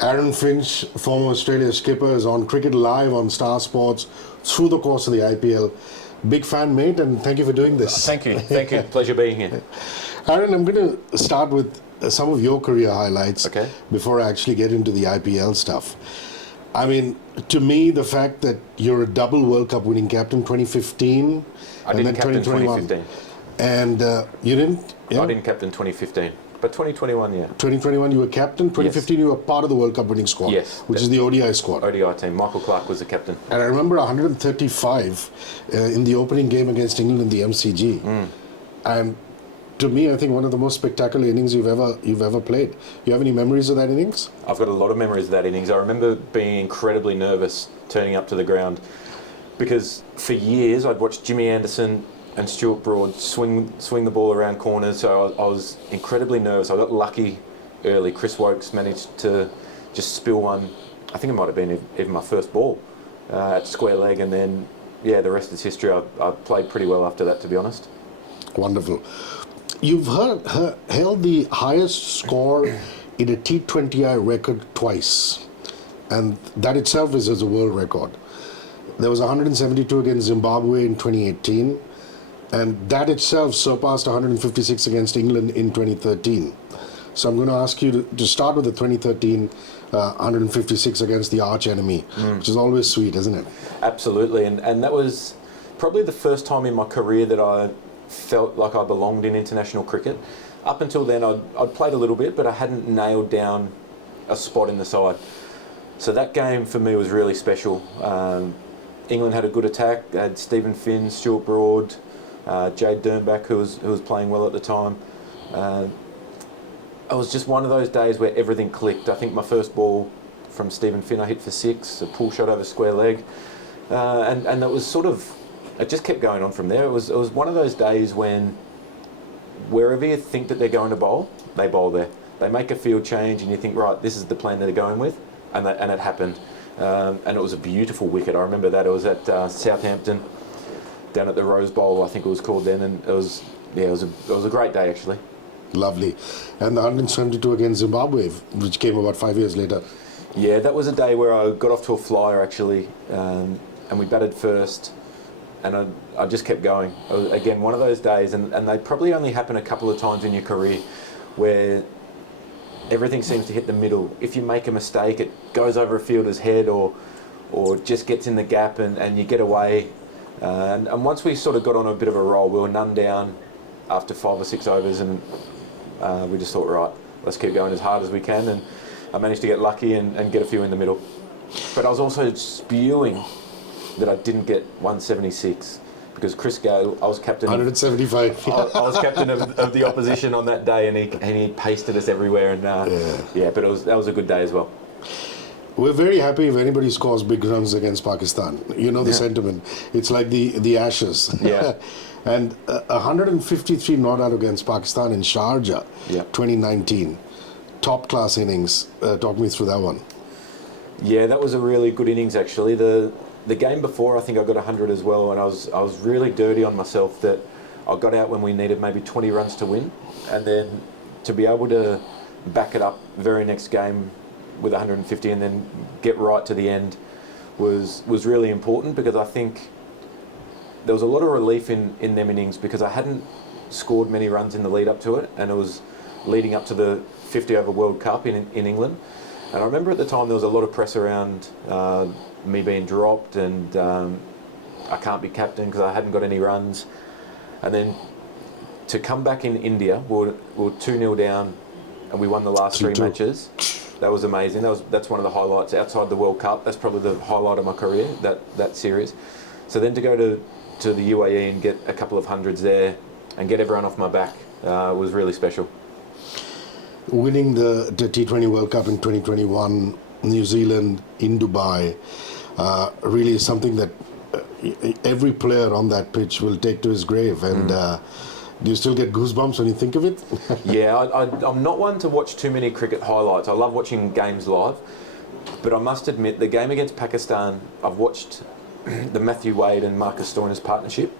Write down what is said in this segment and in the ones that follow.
Aaron Finch, former Australia skipper, is on Cricket Live on Star Sports through the course of the IPL. Big fan, mate, and thank you for doing this. Thank you. Pleasure being here. Aaron, I'm going to start with some of your career highlights before I actually get into the IPL stuff. I mean, to me, the fact that you're a double World Cup winning captain, 2015, I didn't captain 2015. And you didn't? Yeah? I didn't captain 2015. But 2021, yeah. 2021, you were captain. 2015, you were part of the World Cup winning squad. Yes. Which is the ODI squad. ODI team. Michael Clarke was the captain. And I remember 135 in the opening game against England in the MCG. And to me, I think one of the most spectacular innings you've ever played. You have any memories of that innings? I've got a lot of memories of that innings. I remember being incredibly nervous turning up to the ground because for years I'd watched Jimmy Anderson and Stuart Broad swing the ball around corners, so I was incredibly nervous. I got lucky early. Chris Wokes managed to just spill one. I think it might have been even my first ball at square leg, and then the rest is history. I played pretty well after that, to be honest. Wonderful. You've held the highest score in a T20I record twice, and that itself is a world record. There was 172 against Zimbabwe in 2018. And that itself surpassed 156 against England in 2013. So I'm going to ask you to start with the 2013 156 against the arch enemy, which is always sweet, isn't it? Absolutely. And that was probably the first time in my career that I felt like I belonged in international cricket. Up until then, I'd played a little bit, but I hadn't nailed down a spot in the side. So that game for me was really special. England had a good attack. They had Stephen Finn, Stuart Broad, Jade Dernbach, who was playing well at the time. It was just one of those days where everything clicked. I think my first ball from Stephen Finn I hit for 6, a pull shot over square leg, and that was sort of, it just kept going on from there. It was one of those days when wherever you think that they're going to bowl, they bowl there. They make a field change and you think, right, this is the plan that they're going with, and it happened. And it was a beautiful wicket. I remember that. It was at Southampton, down at the Rose Bowl, I think it was called then, and it was a great day actually. Lovely. And the 172 against Zimbabwe, which came about 5 years later. Yeah, that was a day where I got off to a flyer actually, and we batted first, and I just kept going. It was, again, one of those days, and they probably only happen a couple of times in your career where everything seems to hit the middle. If you make a mistake, it goes over a fielder's head or just gets in the gap and you get away. And once we sort of got on a bit of a roll, we were none down after 5 or 6 overs, and we just thought, right, let's keep going as hard as we can. And I managed to get lucky and get a few in the middle. But I was also spewing that I didn't get 176 because Chris Gale, I was captain. 175. I was captain of the opposition on that day, and he pasted us everywhere. And but that was a good day as well. We're very happy if anybody scores big runs against Pakistan. You know the sentiment. It's like the Ashes. Yeah. And 153 not out against Pakistan in Sharjah, 2019. Top class innings. Talk me through that one. Yeah, that was a really good innings actually. The game before, I think I got 100 as well, and I was really dirty on myself that I got out when we needed maybe 20 runs to win, and then to be able to back it up very next game with 150 and then get right to the end was really important, because I think there was a lot of relief in them innings because I hadn't scored many runs in the lead up to it, and it was leading up to the 50 over World Cup in England. And I remember at the time there was a lot of press around me being dropped and I can't be captain because I hadn't got any runs. And then to come back in India, we were 2-0 down and we won the last 3 matches. That was amazing. That's one of the highlights outside the World Cup. That's probably the highlight of my career, that series. So then to go to the UAE and get a couple of hundreds there and get everyone off my back was really special. Winning the T20 World Cup in 2021, New Zealand, in Dubai, really is something that every player on that pitch will take to his grave. And do you still get goosebumps when you think of it? Yeah, I'm not one to watch too many cricket highlights. I love watching games live, but I must admit the game against Pakistan, I've watched the Matthew Wade and Marcus Stoinis partnership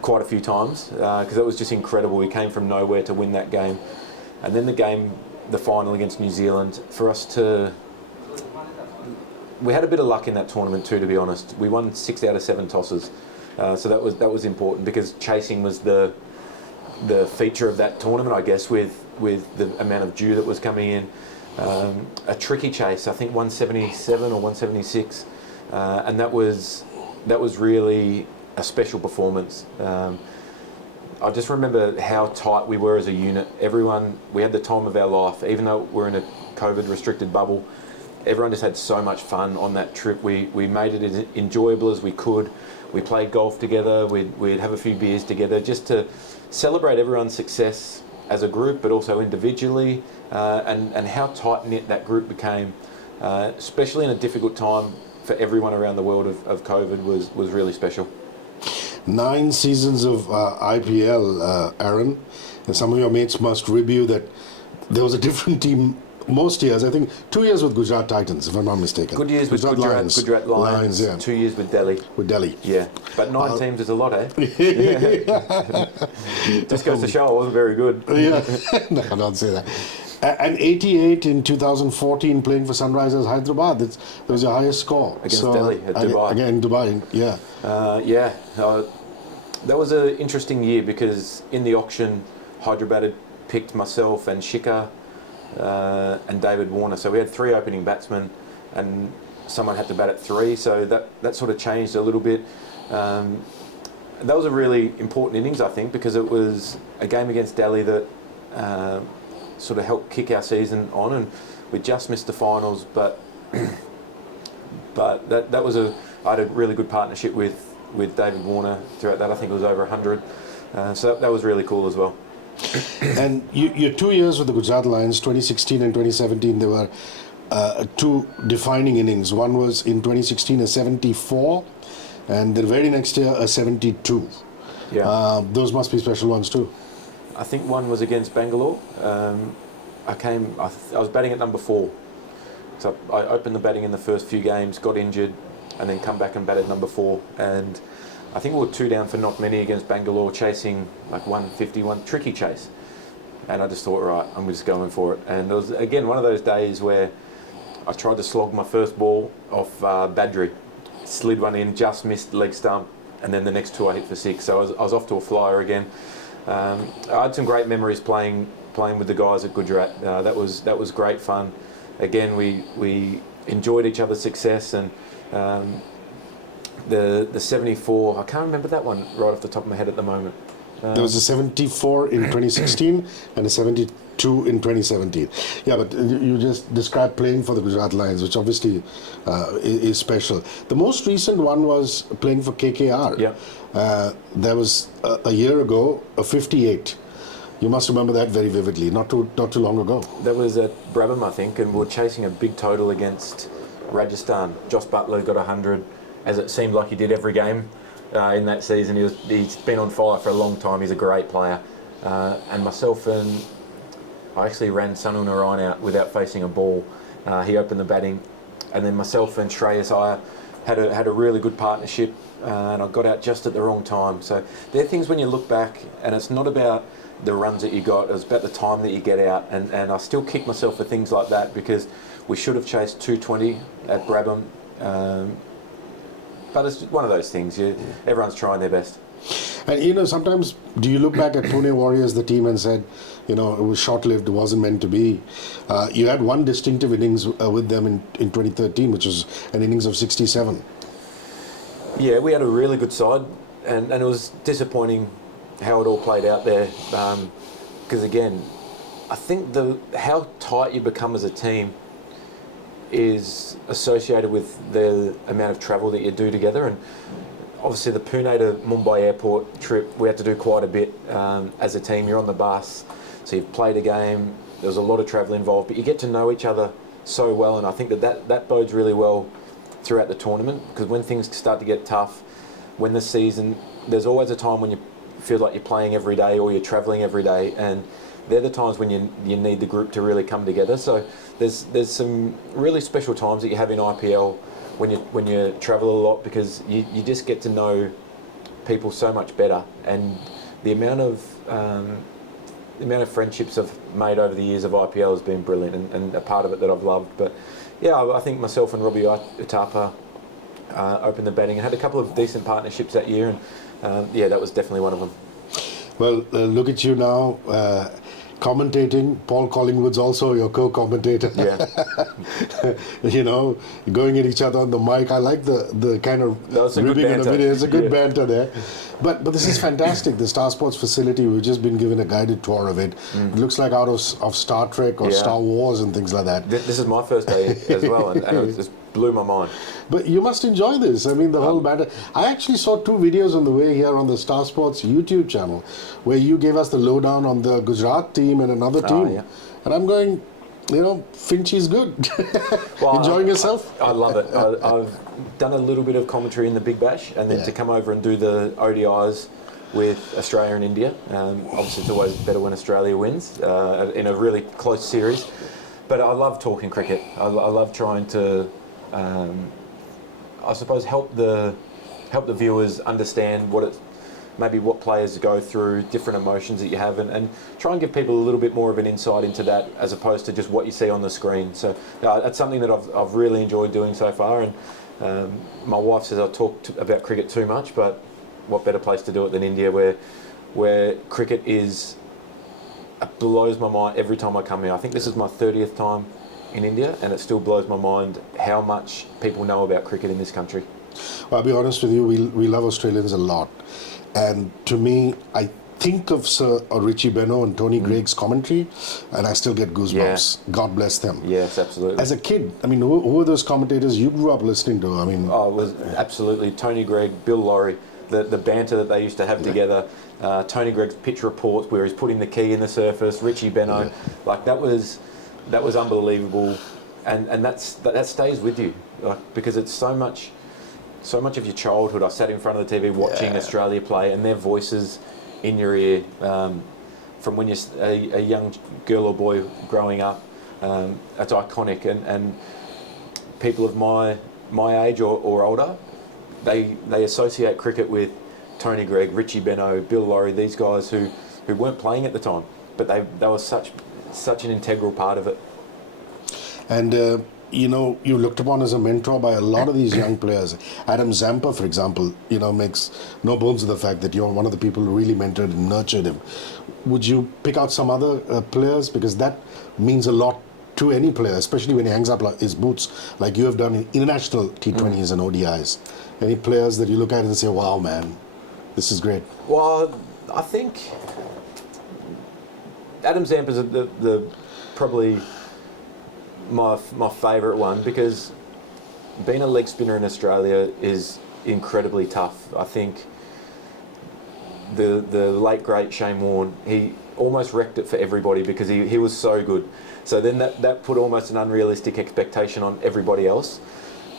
quite a few times because it was just incredible. We came from nowhere to win that game, and then the game the final against New Zealand, for us to... We had a bit of luck in that tournament too, to be honest. We won 6 out of 7 tosses. So that was important because chasing was the feature of that tournament, I guess, with the amount of dew that was coming in. A tricky chase, I think 177 or 176, and that was really a special performance. I just remember how tight we were as a unit. Everyone, we had the time of our life, even though we're in a COVID restricted bubble. Everyone just had so much fun on that trip. We made it as enjoyable as we could. We played golf together. We'd have a few beers together just to celebrate everyone's success as a group, but also individually, and how tight-knit that group became, especially in a difficult time for everyone around the world of COVID was really special. 9 seasons of IPL, Aaron, and some of your mates must rib you that there was a different team most years. I think 2 years with Gujarat Titans, if I'm not mistaken. Good years with Gujarat Lions, yeah. 2 yeers with Delhi. With Delhi. Yeah, but 9 teams is a lot, eh? Just goes to show I wasn't very good. Yeah, no, don't say that. And 88 in 2014 playing for Sunrisers Hyderabad. That was your highest score. Against Delhi at Dubai. Again, in Dubai, yeah. That was an interesting year because in the auction, Hyderabad had picked myself and Shika and David Warner. So we had 3 opening batsmen and someone had to bat at 3. So that sort of changed a little bit. That was a really important innings, I think, because it was a game against Delhi that sort of helped kick our season on, and we just missed the finals, but that was I had a really good partnership with David Warner throughout that. I think it was over 100, so that was really cool as well. And your 2 years with the Gujarat Lions, 2016 and 2017, there were 2 defining innings. One was in 2016 a 74, and the very next year a 72. Yeah, those must be special ones too. I think one was against Bangalore. I was batting at number 4. So I opened the batting in the first few games, got injured, and then come back and batted number 4. And I think we were 2 down for not many against Bangalore, chasing like 151, tricky chase. And I just thought, right, I'm just going for it. And it was, again, one of those days where I tried to slog my first ball off Badri. Slid one in, just missed leg stump, and then the next 2 I hit for 6. So I was off to a flyer again. I had some great memories playing with the guys at Gujarat. That was great fun. Again, we enjoyed each other's success, and the 74. I can't remember that one right off the top of my head at the moment. There was a 74 in 2016 and a 72 in 2017. Yeah, but you just described playing for the Gujarat Lions, which obviously is special. The most recent one was playing for KKR. Yeah. There was a year ago a 58. You must remember that very vividly. Not too long ago. That was at Brabham, I think, and we were chasing a big total against Rajasthan. Josh Butler got 100, as it seemed like he did every game in that season. He's been on fire for a long time. He's a great player. And myself and I actually ran Sunil Narayan out without facing a ball. He opened the batting, and then myself and Shreyas Iyer had a really good partnership, and I got out just at the wrong time. So they're things when you look back, and it's not about the runs that you got, it's about the time that you get out, and I still kick myself for things like that because we should have chased 220 at Brabham, but it's one of those things. Everyone's trying their best. And sometimes do you look back at Pune Warriors, the team, and said, it was short-lived, it wasn't meant to be. You had one distinctive innings with them in 2013, which was an innings of 67. Yeah, we had a really good side, and it was disappointing how it all played out there. Because again, I think how tight you become as a team is associated with the amount of travel that you do together. And obviously the Pune to Mumbai airport trip, we had to do quite a bit as a team. You're on the bus, so you've played a game, there was a lot of travel involved, but you get to know each other so well, and I think that bodes really well throughout the tournament, because when things start to get tough, when the season, there's always a time when you feel like you're playing every day or you're travelling every day, and they're the times when you need the group to really come together. So there's some really special times that you have in IPL when you travel a lot, because you just get to know people so much better, and the amount of the amount of friendships I've made over the years of IPL has been brilliant, and a part of it that I've loved. But yeah, I think myself and Robbie Utapa opened the batting and had a couple of decent partnerships that year, and yeah, that was definitely one of them. Well, look at you now, commentating. Paul Collingwood's also your co-commentator. Yeah. You know, going at each other on the mic. I like the kind of ribbing in the video. It's a good banter there. But this is fantastic. The Star Sports facility, we've just been given a guided tour of it. It looks like out of Star Trek or Star Wars and things like that. This is my first day as well, and it just blew my mind. But you must enjoy this. I mean, the whole matter. I actually saw 2 videos on the way here on the Star Sports YouTube channel where you gave us the lowdown on the Gujarat team and another team. Yeah. And I'm going, you know, Finch is good. Well, enjoying yourself? I love it. I've done a little bit of commentary in the Big Bash, and then to come over and do the ODIs with Australia and India. Obviously, it's always better when Australia wins in a really close series. But I love talking cricket. I love trying to, I suppose, help the viewers understand maybe what players go through, different emotions that you have, and try and give people a little bit more of an insight into that as opposed to just what you see on the screen. So that's something that I've really enjoyed doing so far. And my wife says I talk about cricket too much, but what better place to do it than India, where cricket is, it blows my mind every time I come here. I think this is my 30th time in India, and it still blows my mind how much people know about cricket in this country. Well, I'll be honest with you, we love Australians a lot. And to me, I think of Sir Hrishi Beno and Tony Greig's commentary, and I still get goosebumps. Yeah. God bless them. Yes, absolutely. As a kid, I mean, who were those commentators you grew up listening to? I mean, it was absolutely Tony Greig, Bill Lawry, the banter that they used to have together. Tony Greig's pitch reports where he's putting the key in the surface. Hrishi Beno, like that was unbelievable, and that stays with you, like, because it's so much of your childhood. I sat in front of the TV watching Australia play, and their voices in your ear from when you're a young girl or boy growing up. It's iconic, and people of my age or older, they associate cricket with Tony Greig, Hrishi Beno, Bill Lawry, these guys who weren't playing at the time, but they were such an integral part of it. And you know, you're looked upon as a mentor by a lot of these young players. Adam Zampa, for example, you know, makes no bones of the fact that you're one of the people who really mentored and nurtured him. Would you pick out some other players? Because that means a lot to any player, especially when he hangs up his boots, like you have done in international T20s and ODIs. Any players that you look at and say, wow, man, this is great? Well, I think Adam Zampa's the probably my favourite one, because being a leg spinner in Australia is incredibly tough. I think the late great Shane Warne, he almost wrecked it for everybody because he was so good. So then that put almost an unrealistic expectation on everybody else.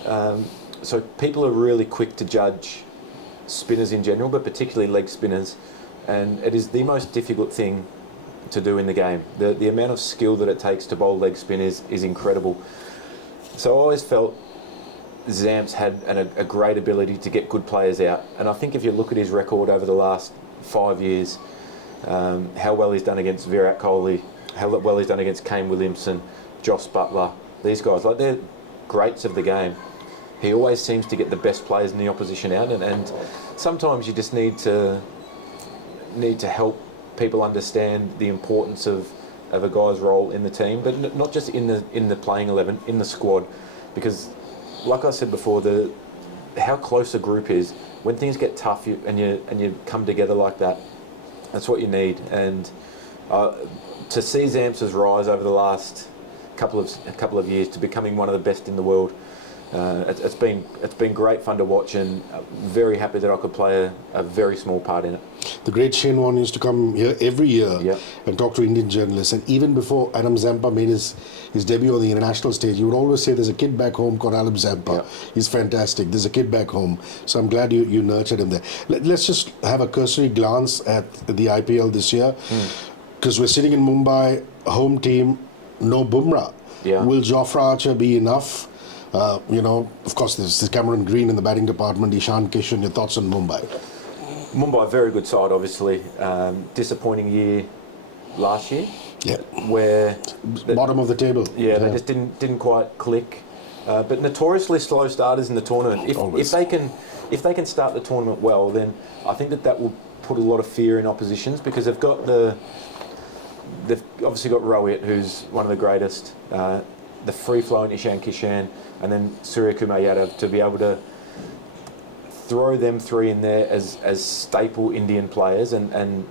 So people are really quick to judge spinners in general, but particularly leg spinners, and it is the most difficult thing to do in the game. The amount of skill that it takes to bowl leg spin is incredible. So I always felt Zamps had a great ability to get good players out, and I think if you look at his record over the last 5 years, how well he's done against Virat Kohli, how well he's done against Kane Williamson, Joss Butler, these guys, like, they're greats of the game. He always seems to get the best players in the opposition out, and sometimes you just need to help people understand the importance of a guy's role in the team, but not just in the playing 11, in the squad, because like I said before, how close a group is, when things get tough and you come together like that, that's what you need. And to see Zamps' rise over the last couple of years to becoming one of the best in the world, it's been great fun to watch, and very happy that I could play a very small part in it. The great Shane Warne used to come here every year and talk to Indian journalists, and even before Adam Zampa made his debut on the international stage, he would always say, there's a kid back home called Adam Zampa. He's fantastic. There's a kid back home. So I'm glad you nurtured him there. Let's just have a cursory glance at the IPL this year, because we're sitting in Mumbai, home team, no Bumrah. Will Jofra Archer be enough? You know, of course, there's Cameron Green in the batting department, Ishan Kishan. Your thoughts on Mumbai? Mumbai, very good side, obviously. Disappointing year last year, Yeah. where Bottom of the table. yeah, they just didn't quite click. But notoriously slow starters in the tournament. Always. If they can start the tournament well, then I think that will put a lot of fear in oppositions, because they've obviously got Rohit, who's one of the greatest, the free-flowing Ishan Kishan, and then Surya Kumar Yadav, to be able to throw them three in there as staple Indian players and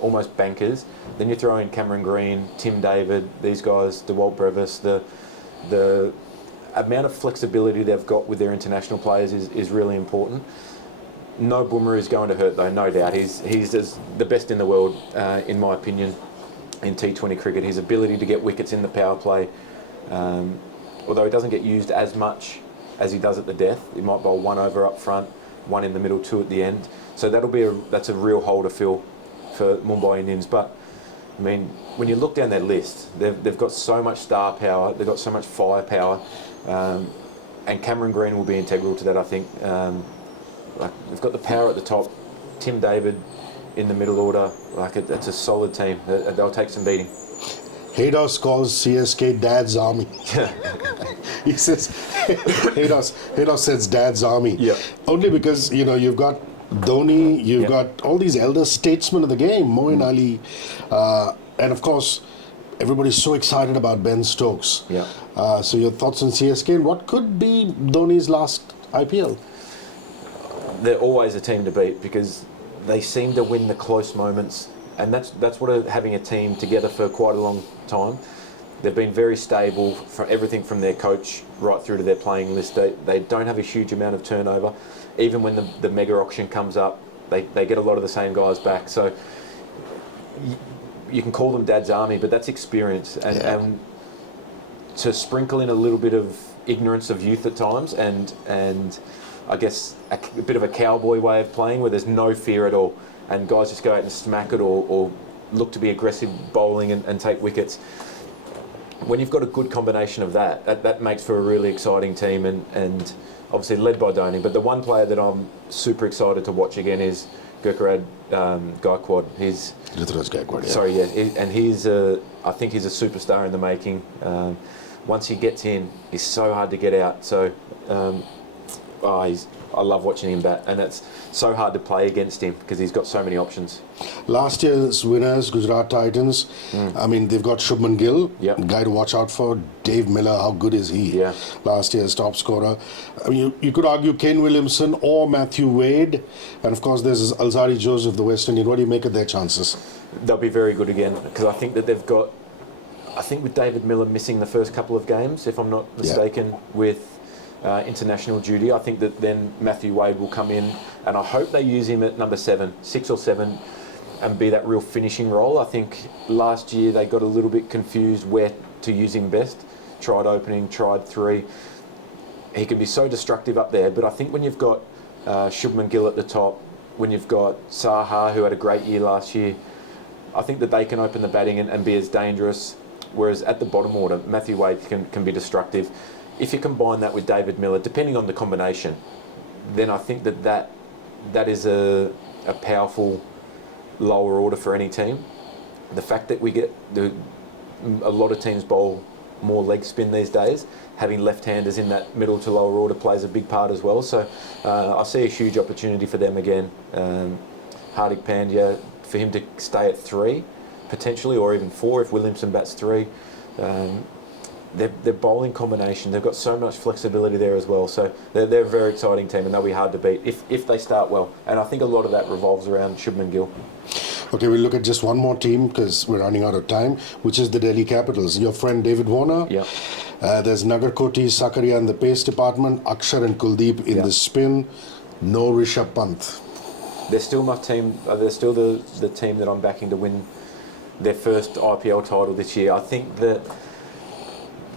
almost bankers. Then you throw in Cameron Green, Tim David, these guys, DeWalt Brevis, the amount of flexibility they've got with their international players is really important. No Boomer is going to hurt, though, no doubt. He's the best in the world, in my opinion, in T20 cricket. His ability to get wickets in the power play, although he doesn't get used as much as he does at the death. He might bowl one over up front, one in the middle, two at the end. So that's a real hole to fill for Mumbai Indians. But I mean, when you look down their list, they've got so much star power, they've got so much firepower, and Cameron Green will be integral to that, I think. They've got the power at the top, Tim David in the middle order. It's a solid team. They'll take some beating. Haydos calls CSK Dad's Army. He says, Haydos says Dad's Army. Yep. Only because, you've got Dhoni, you've got all these elder statesmen of the game, Moeen Ali, and of course, everybody's so excited about Ben Stokes. Yeah. So your thoughts on CSK, and what could be Dhoni's last IPL? They're always a team to beat, because they seem to win the close moments, and that's what having a team together for quite a long time. They've been very stable, from everything from their coach right through to their playing list. They don't have a huge amount of turnover. Even when the mega auction comes up, they get a lot of the same guys back. So you can call them Dad's Army, but that's experience, and to sprinkle in a little bit of ignorance of youth at times, and I guess a bit of a cowboy way of playing, where there's no fear at all, and guys just go out and smack it, or look to be aggressive bowling and take wickets. When you've got a good combination of that makes for a really exciting team, and obviously led by Dhoni. But the one player that I'm super excited to watch again is Gurkharad Gaikwad. Ruturaj Gaikwad, yeah. Sorry, yeah, and I think he's a superstar in the making. Once he gets in, he's so hard to get out. So I love watching him bat, and it's so hard to play against him because he's got so many options. Last year's winners, Gujarat Titans, I mean, they've got Shubman Gill, guy to watch out for. Dave Miller, how good is he? Yeah. Last year's top scorer. I mean, you could argue Kane Williamson or Matthew Wade, and of course there's Alzari Joseph, the West Indian. What do you make of their chances? They'll be very good again, because I think that they've got, I think with David Miller missing the first couple of games, if I'm not mistaken, with international duty, I think that then Matthew Wade will come in, and I hope they use him at number 6 or 7, and be that real finishing role. I think last year they got a little bit confused where to use him best. Tried opening, tried 3. He can be so destructive up there, but I think when you've got Shubman Gill at the top, when you've got Saha, who had a great year last year, I think that they can open the batting and be as dangerous, whereas at the bottom order, Matthew Wade can be destructive. If you combine that with David Miller, depending on the combination, then I think that is a powerful lower order for any team. The fact that we get a lot of teams bowl more leg spin these days, having left-handers in that middle to lower order plays a big part as well. So I see a huge opportunity for them again. Hardik Pandya, for him to stay at 3, potentially, or even 4 if Williamson bats 3. Their bowling combination, they've got so much flexibility there as well. So they're a very exciting team, and they'll be hard to beat if they start well. And I think a lot of that revolves around Shubman Gill. Okay, we'll look at just one more team because we're running out of time, which is the Delhi Capitals. Your friend David Warner. Yeah. There's Nagarkoti, Sakaria in the pace department, Akshar and Kuldeep in the spin. No Rishabh Pant. They're still my team. They're still the team that I'm backing to win their first IPL title this year. I think that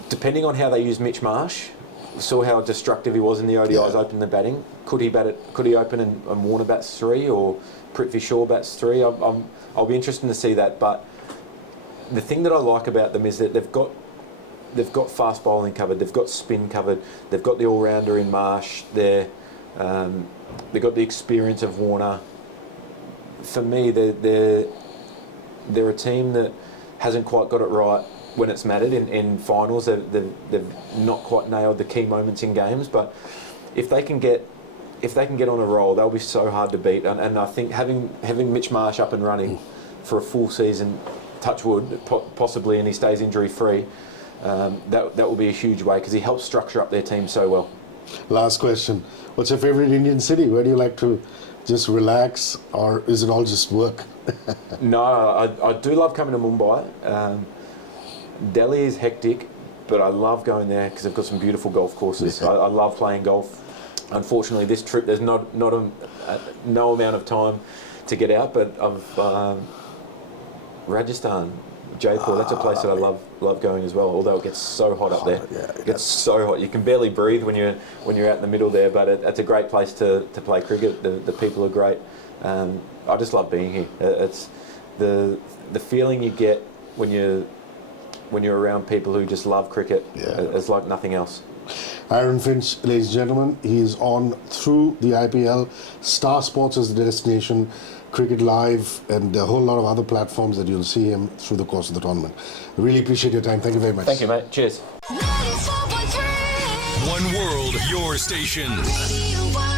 depending on how they use Mitch Marsh, we saw how destructive he was in the ODIs, opening the batting. Could he open and Warner bats 3, or Prithvi Shaw bats 3? I'll be interested to see that. But the thing that I like about them is that they've got fast bowling covered, they've got spin covered, they've got the all-rounder in Marsh. They've got the experience of Warner. For me, they're they're a team that hasn't quite got it right when it's mattered in finals. They've not quite nailed the key moments in games, but if they can get on a roll, they'll be so hard to beat. And I think having Mitch Marsh up and running for a full season, touch wood, possibly, and he stays injury free, that will be a huge way, because he helps structure up their team so well. Last question. What's your favorite Indian city? Where do you like to just relax, or is it all just work? No, I do love coming to Mumbai. Delhi is hectic, but I love going there because they've got some beautiful golf courses. Yeah. I love playing golf. Unfortunately, this trip there's no amount of time to get out, but I've Rajasthan, Jaipur. That's a place that I love going as well. Although it gets so hot up there, it gets so hot. You can barely breathe when you're out in the middle there. But it's a great place to play cricket. The people are great. I just love being here. It's the feeling you get when you're around people who just love cricket. It's like nothing else. Aaron Finch, ladies and gentlemen, he is on through the IPL, Star Sports as the destination, Cricket Live, and a whole lot of other platforms that you'll see him through the course of the tournament. I really appreciate your time. Thank you very much. Thank you, mate. Cheers. 94.3. One world, your station. Radio 1.